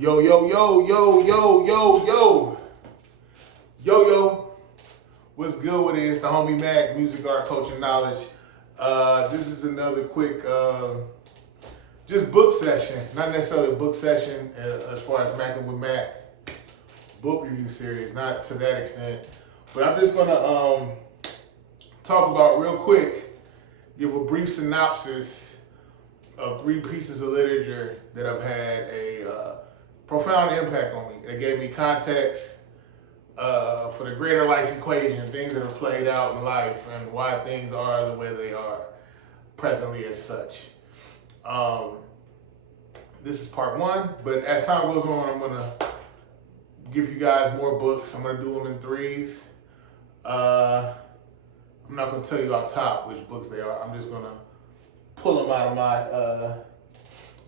Yo, yo, yo, yo, yo, yo, yo. Yo, yo. What's good with it? It's the homie Mac, music, art, culture, knowledge. This is another quick, just book session. Not necessarily a book session as far as Mackin' with Mac book review series, not to that extent. But I'm just going to talk about real quick, give a brief synopsis of 3 pieces of literature that have had a profound impact on me. It gave me context for the greater life equation, things that have played out in life and why things are the way they are presently as such. This is part 1, but as time goes on, I'm going to give you guys more books. I'm going to do them in 3s. I'm not going to tell you off top which books they are. I'm just going to pull them out of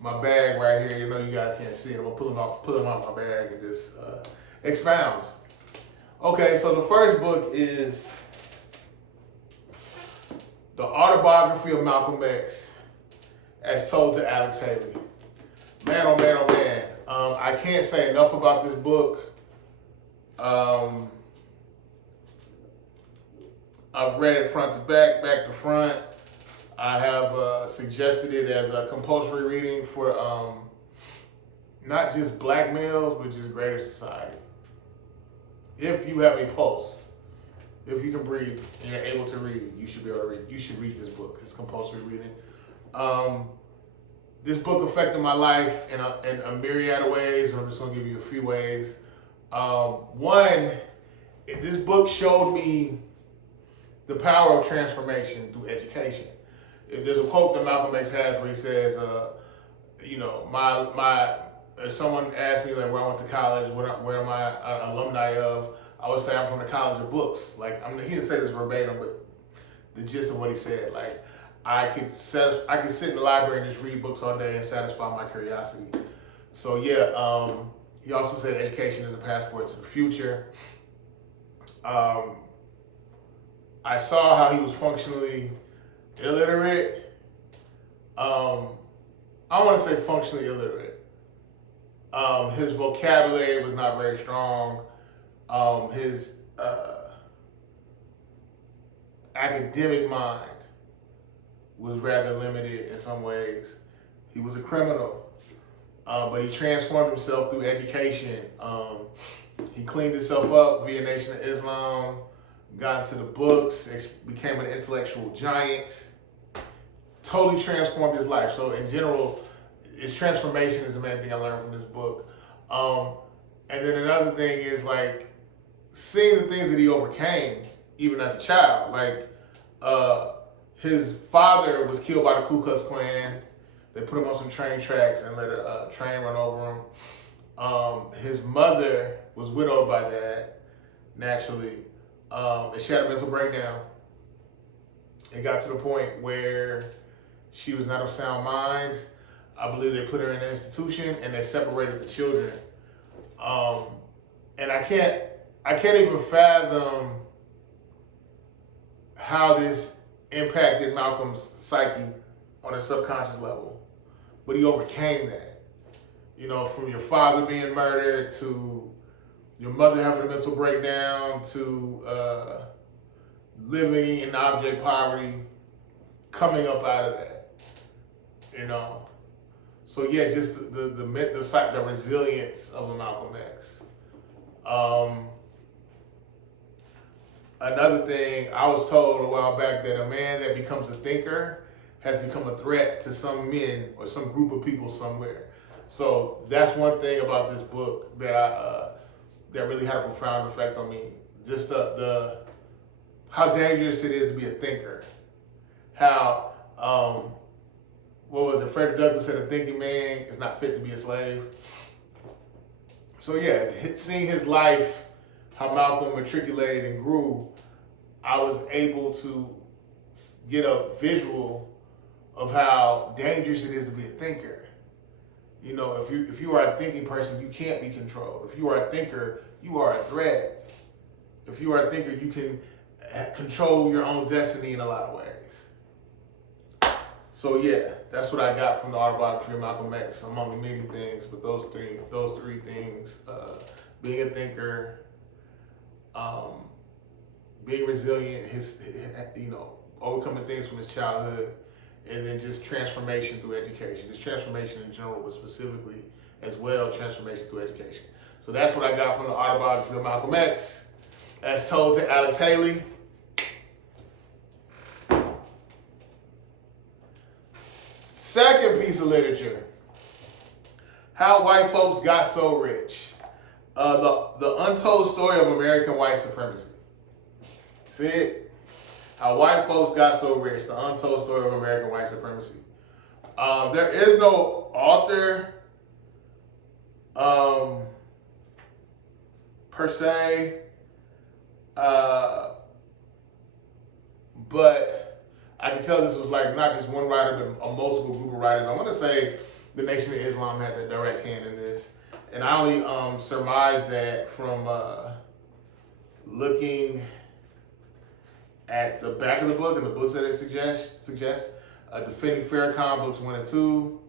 my bag right here. You know, you guys can't see it. I'm gonna pull them out of my bag and just expound. Okay, so the first book is The Autobiography of Malcolm X, as told to Alex Haley. Man, oh man, oh man. I can't say enough about this book. I've read it front to back, back to front. I have suggested it as a compulsory reading for not just black males, but just greater society. If you have a pulse, if you can breathe and you're able to read, you should be able to read. You should read this book. It's compulsory reading. This book affected my life in a myriad of ways, and I'm just going to give you a few ways. One, this book showed me the power of transformation through education. There's a quote that Malcolm X has where he says, if someone asked me like where I went to college, where am I an alumni of, I would say I'm from the College of Books. Like, he didn't say this verbatim, but the gist of what he said, like, I could sit in the library and just read books all day and satisfy my curiosity. So yeah, he also said education is a passport to the future. I saw how he was functionally illiterate. I want to say functionally illiterate. His vocabulary was not very strong. His academic mind was rather limited in some ways. He was a criminal, but he transformed himself through education. He cleaned himself up via Nation of Islam, got into the books, became an intellectual giant, totally transformed his life. So in general, his transformation is the main thing I learned from this book. And then another thing is like seeing the things that he overcame, even as a child. Like his father was killed by the Ku Klux Klan. They put him on some train tracks and let a train run over him. His mother was widowed by that, naturally. And she had a mental breakdown. It got to the point where she was not of sound mind. I believe they put her in an institution and they separated the children. And I can't even fathom how this impacted Malcolm's psyche on a subconscious level. But he overcame that. You know, from your father being murdered to your mother having a mental breakdown to living in object poverty, coming up out of that, you know. So yeah, just the resilience of a Malcolm X. Another thing, I was told a while back that a man that becomes a thinker has become a threat to some men or some group of people somewhere. So that's one thing about this book that that really had a profound effect on me. Just the how dangerous it is to be a thinker. How what was it? Frederick Douglass said, "A thinking man is not fit to be a slave." So yeah, seeing his life, how Malcolm matriculated and grew, I was able to get a visual of how dangerous it is to be a thinker. You know, if you are a thinking person, you can't be controlled. If you are a thinker, you are a threat. If you are a thinker, you can control your own destiny in a lot of ways. So yeah, that's what I got from the autobiography of Malcolm X, among many things. But those three things: being a thinker, um, being resilient, overcoming things from his childhood, and then just transformation through education. Just transformation in general, but specifically as well, transformation through education. So that's what I got from the autobiography of Malcolm X, as told to Alex Haley. Second piece of literature: How White Folks Got So Rich. The untold story of American white supremacy. See it? How white folks got so rich. The untold story of American white supremacy. There is no author per se, but I can tell this was like not just one writer, but a multiple group of writers. I want to say the Nation of Islam had the direct hand in this, and I only surmised that from looking at the back of the book and the books that it suggests. Defending Farrakhan, books 1 and 2,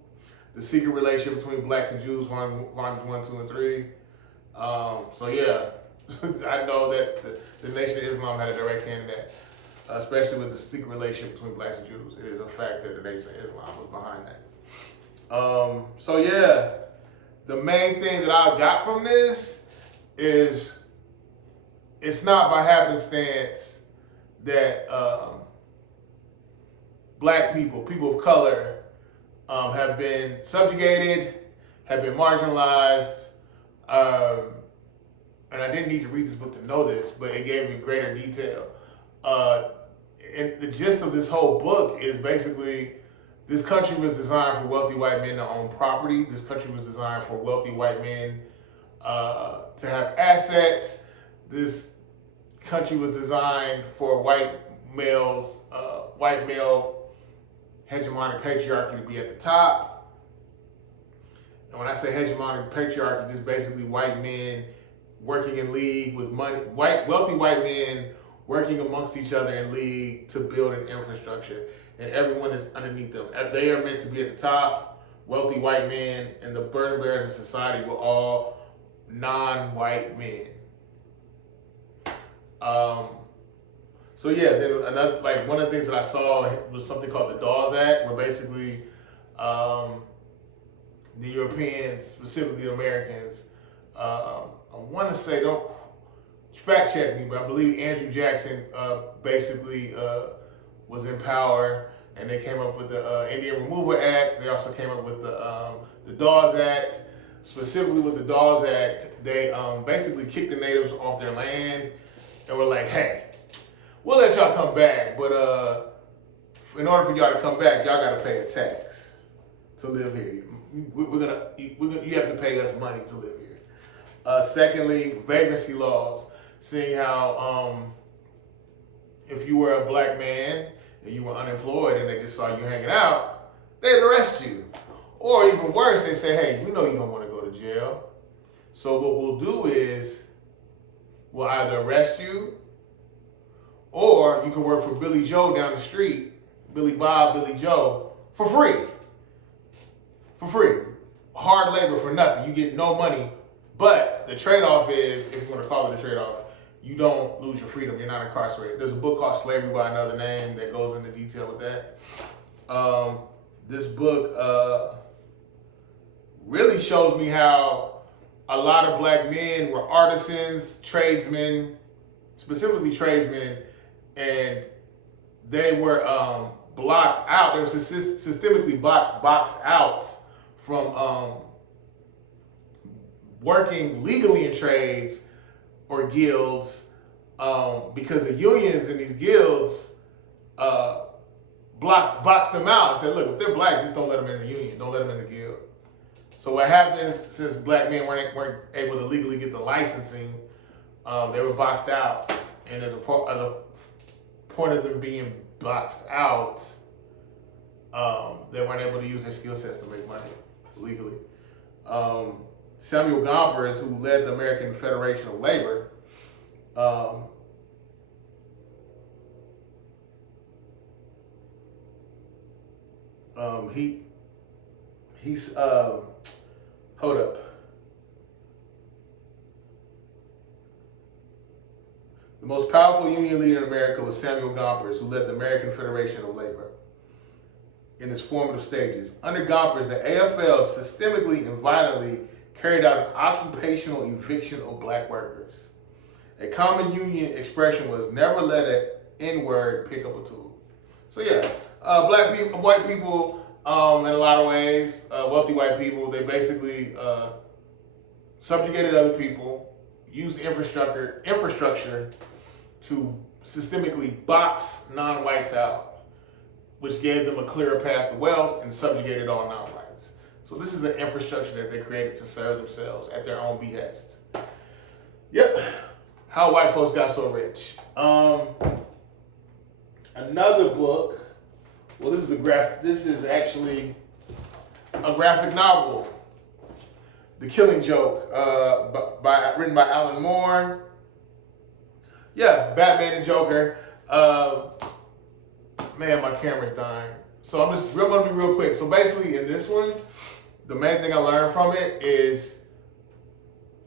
The Secret Relationship Between Blacks and Jews, volumes 1, 2, and 3. So yeah, I know that the Nation of Islam had a direct hand in that, especially with the secret relationship between Blacks and Jews. It is a fact that the Nation of Islam was behind that. So yeah, the main thing that I got from this is it's not by happenstance that Black people of color, have been subjugated, have been marginalized, and I didn't need to read this book to know this, but it gave me greater detail. And the gist of this whole book is basically this country was designed for wealthy white men to own property. This country was designed for wealthy white men to have assets. This country was designed for white male hegemonic patriarchy to be at the top. And when I say hegemonic patriarchy, just basically white men working in league with money, wealthy white men working amongst each other in league to build an infrastructure, and everyone is underneath them. They are meant to be at the top. Wealthy white men and the burden bearers of society were all non-white men. So yeah, then another, like one of the things that I saw was something called the Dawes Act, where basically the Europeans, specifically Americans, I want to say, don't fact check me, but I believe Andrew Jackson basically was in power, and they came up with the Indian Removal Act. They also came up with the Dawes Act. Specifically with the Dawes Act, they basically kicked the natives off their land and were like, hey, we'll let y'all come back, but in order for y'all to come back, y'all got to pay a tax to live here. You have to pay us money to live here. Secondly, vagrancy laws, seeing how if you were a Black man and you were unemployed and they just saw you hanging out, they'd arrest you. Or even worse, they say, hey, we know you don't want to go to jail. So what we'll do is we'll either arrest you, or you can work for Billy Joe down the street, Billy Bob, Billy Joe, for free. For free. Hard labor for nothing. You get no money. But the trade-off is, if you want to call it a trade-off, you don't lose your freedom. You're not incarcerated. There's a book called Slavery by Another Name that goes into detail with that. This book really shows me how a lot of Black men were artisans, tradesmen, specifically tradesmen, and they were blocked out. They were systemically boxed out from working legally in trades or guilds because the unions and these guilds boxed them out and said, look, if they're Black, just don't let them in the union. Don't let them in the guild. So what happens, since Black men weren't able to legally get the licensing, they were boxed out. And as a point of them being boxed out, they weren't able to use their skill sets to make money legally. Samuel Gompers, who led the American Federation of Labor, He's hold up. The most powerful union leader in America was Samuel Gompers, who led the American Federation of Labor in its formative stages. Under Gompers, the AFL systemically and violently carried out an occupational eviction of black workers. A common union expression was never let an N-word pick up a tool. So yeah, black people, white people, in a lot of ways, wealthy white people, they basically subjugated other people, used infrastructure to systemically box non-whites out, which gave them a clearer path to wealth and subjugated all non-whites. So this is an infrastructure that they created to serve themselves at their own behest. Yep, how white folks got so rich. Another book. Well, this is actually a graphic novel, The Killing Joke, written by Alan Moore. Yeah, Batman and Joker. Man, my camera's dying. So I'm gonna be real quick. So basically in this one, the main thing I learned from it is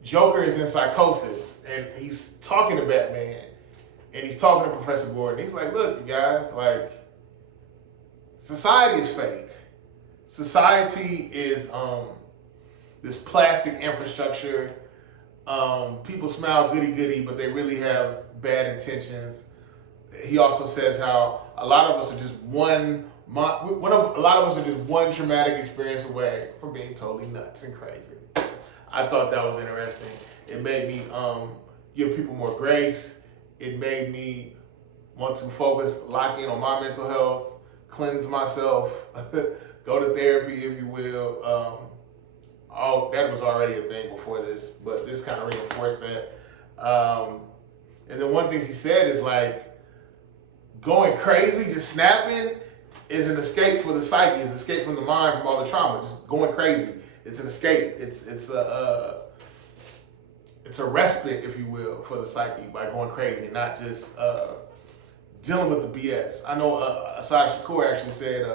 Joker is in psychosis and he's talking to Batman and he's talking to Professor Gordon. He's like, look, you guys, like, society is fake. Society is this plastic infrastructure. People smile goody-goody, but they really have bad intentions. He also says how a lot of us are just one traumatic experience away from being totally nuts and crazy. I thought that was interesting. It made me give people more grace. It made me want to lock in on my mental health, cleanse myself, go to therapy, if you will. That was already a thing before this, but this kind of reinforced that. And then one thing he said is like, going crazy, just snapping, is an escape for the psyche, is an escape from the mind from all the trauma. Just going crazy, it's an escape. It's a respite, if you will, for the psyche by going crazy, not just dealing with the BS. I know Asad Shakur actually said,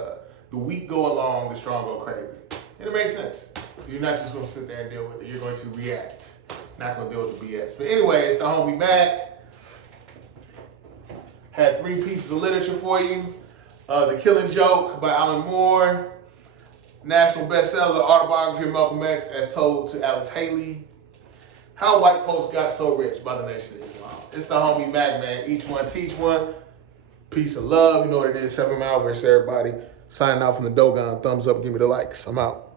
the weak go along, the strong go crazy. And it makes sense. You're not just going to sit there and deal with it. You're going to react, not going to deal with the BS. But anyway, it's the homie Mac. Had 3 pieces of literature for you. The Killing Joke by Alan Moore. National bestseller, Autobiography of Malcolm X as told to Alex Haley. How White Folks Got So Rich by the Nation of Islam. It's the homie Mac, man. Each one teach one. Peace and love. You know what it is. 7 Mile versus everybody. Signing out from the Dogon. Thumbs up. Give me the likes. I'm out.